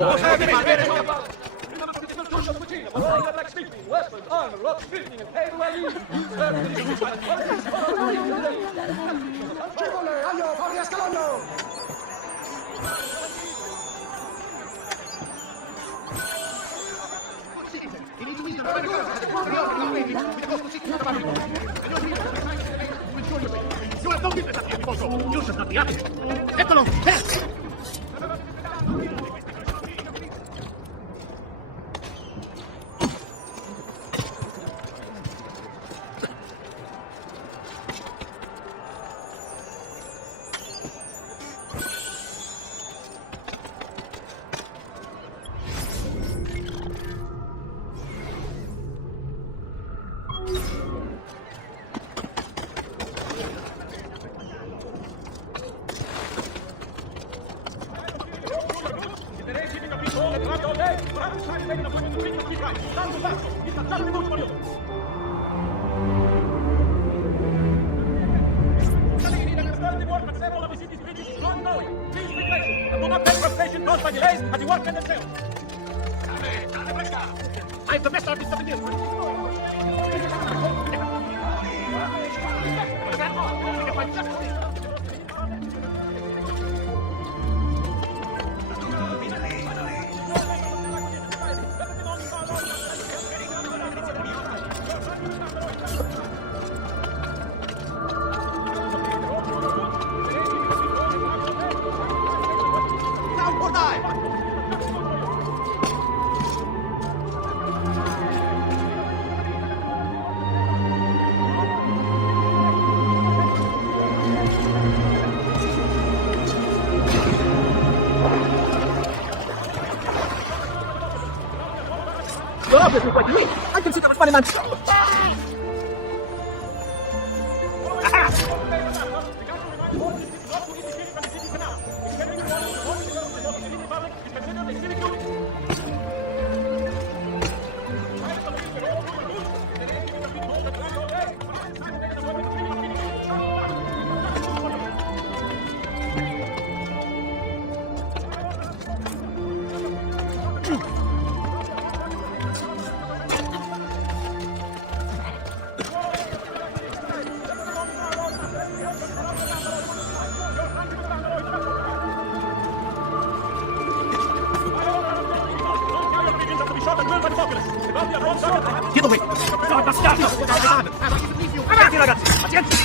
Eccolo! I am the best artist of the year. Now or die! You're obviously quite unique. I can see that funny man. Get away! No, bastardo! Avanti ragazzi! Pazienza!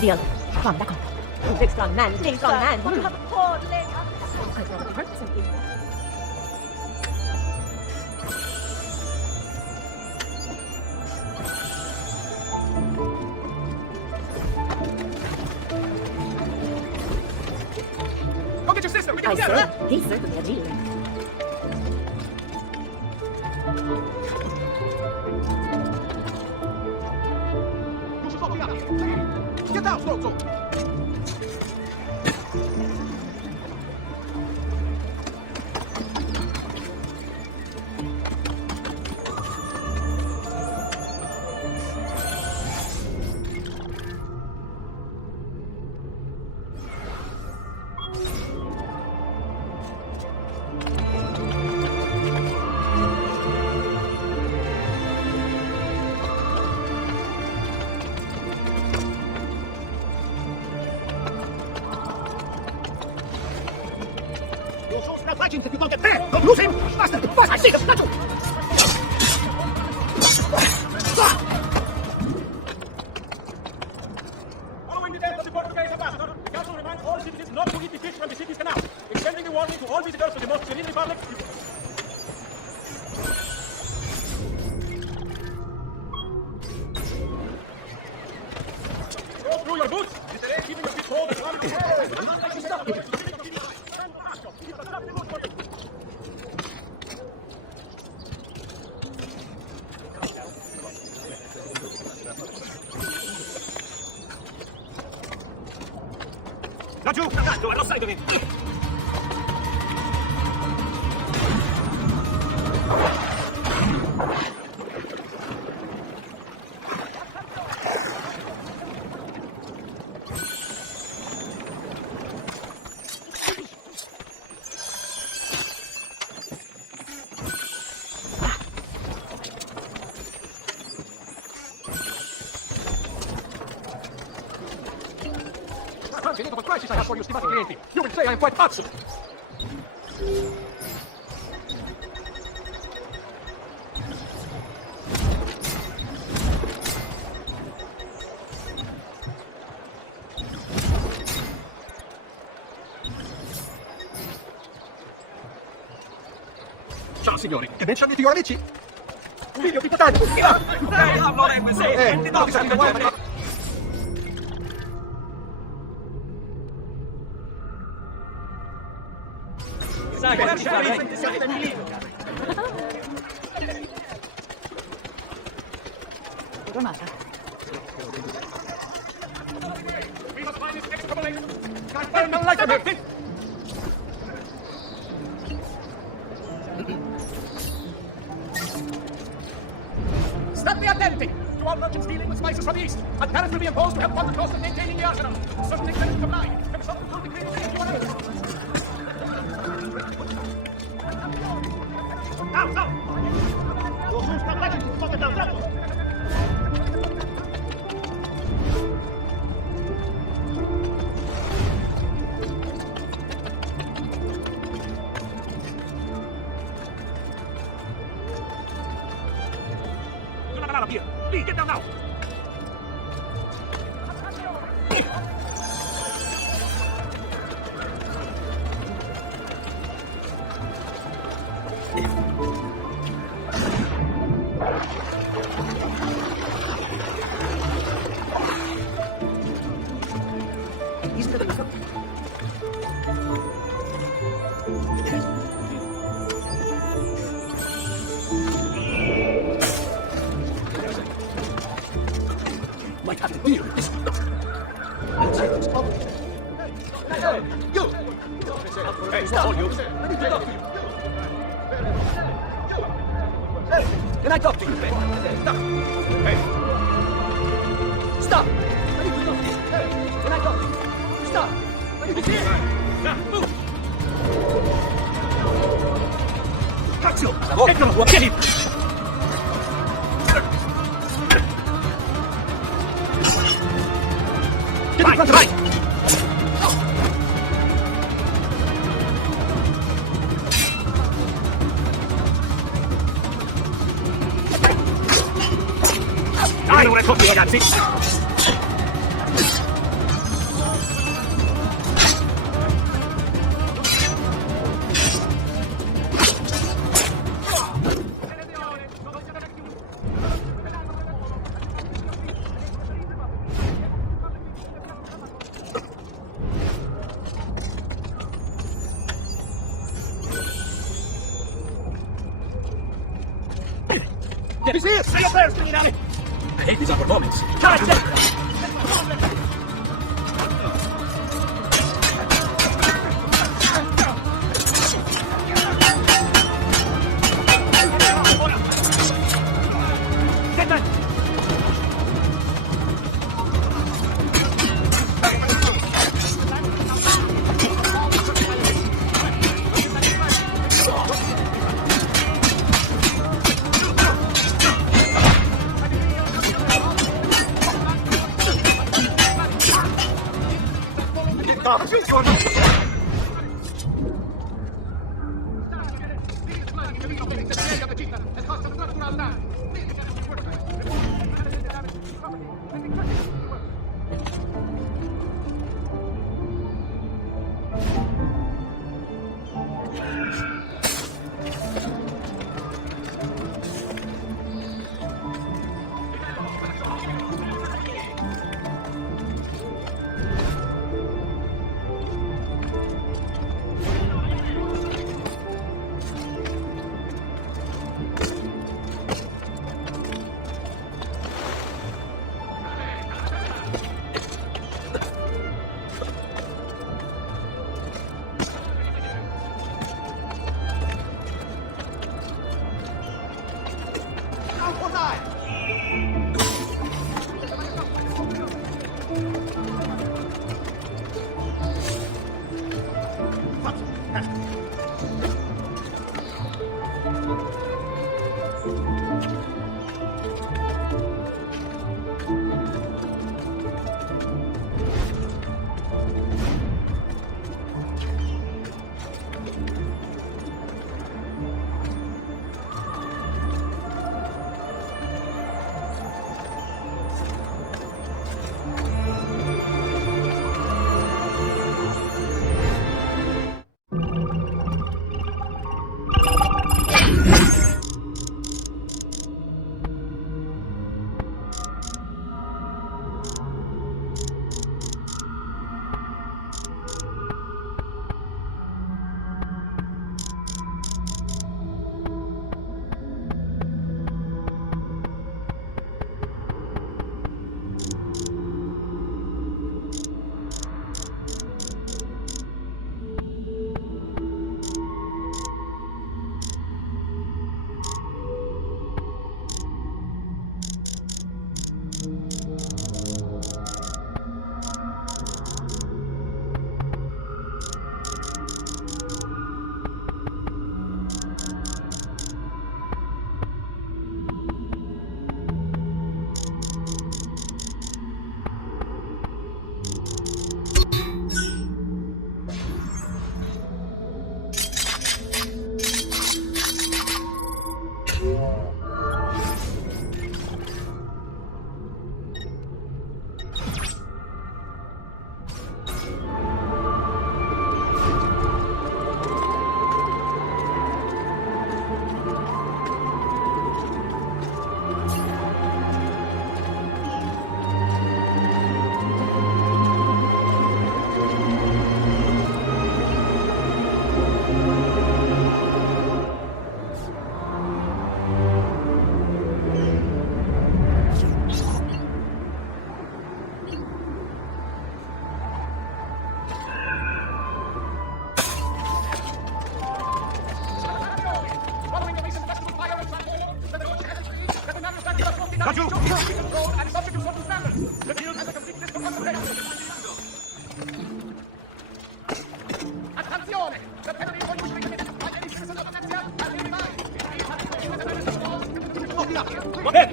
Deal. Come, d'accord. Big strong man, big strong man. โคตรเลยครับ I thought it hurt something. Go get your sister! We I said, he certainly had healing. Get down, Stronzo! If you don't get there, don't lose him! Faster! Faster! I see him! Got you! Following the death of the Portuguese ambassador, the council reminds all citizens not to eat the fish from the city's canal, extending the warning to all visitors to the most serene republic. Go through your boots! Keeping your feet cold and warm. Laggiù, tanto, allo side of him. Unbelievable crisis I have for you, stimati clienti. You will say I am quite absolute. Ciao signori, che ben ci avete io amici? Figlio di patano! Non vorrebbe se, non ti sa Sai, Formata. Stop me attending to all merchants dealing with spices from the east. A tariff will be imposed to help fund the cost of maintaining the arsenal. Certain expenses comply. Consult the full decree of the Down, down! Your soon stop legend to fuck it down, down! Do not allow up here! Lee, get down now! Might have to deal with this. Hey, you! Hey, stop you! I need to talk to you. Hey, can I talk to you, man? Stop! Hey! Stop! I need to talk to you. Hey, can I talk to you? Stop! I need to talk to you. Now, move! Cazzo! Eccolo! Kill him! Get in front, right! I don't want to talk to you, ragazzi! This is it! Stay up there, Skinny Danny! I hate these awkward moments.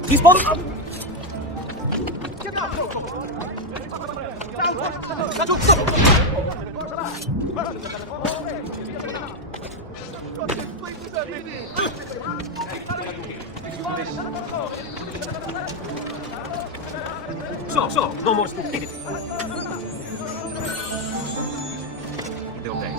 Dispon... So, no more stupidity. They obey.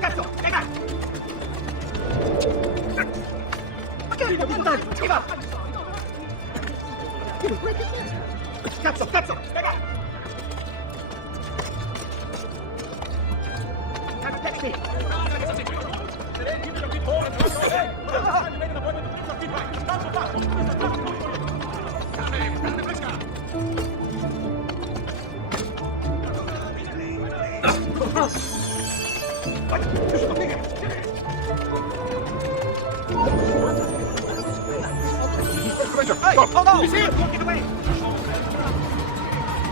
Cazzo, dai là! man! Give up! Cazzo, cazzo! Catch me! Hey! Oh no! He's here! Get away!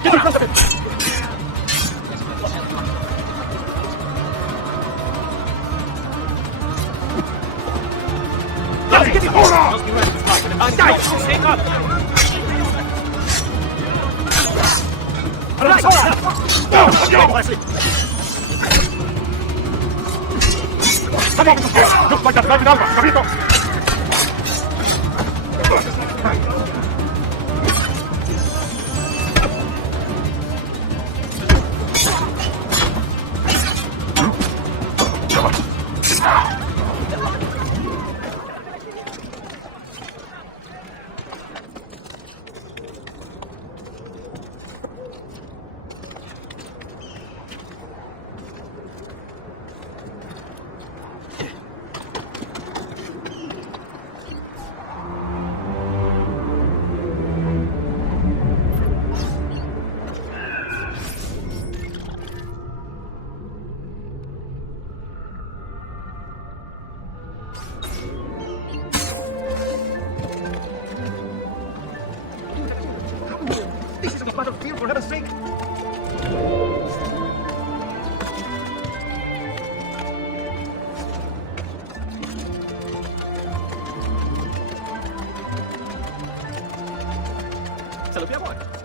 Get in front of him! Get him! Hold on! Stay up! Right! Go, Leslie! Come on! Look like that! Capito! This isn't a battlefield, for heaven's sake! Se lo piamo?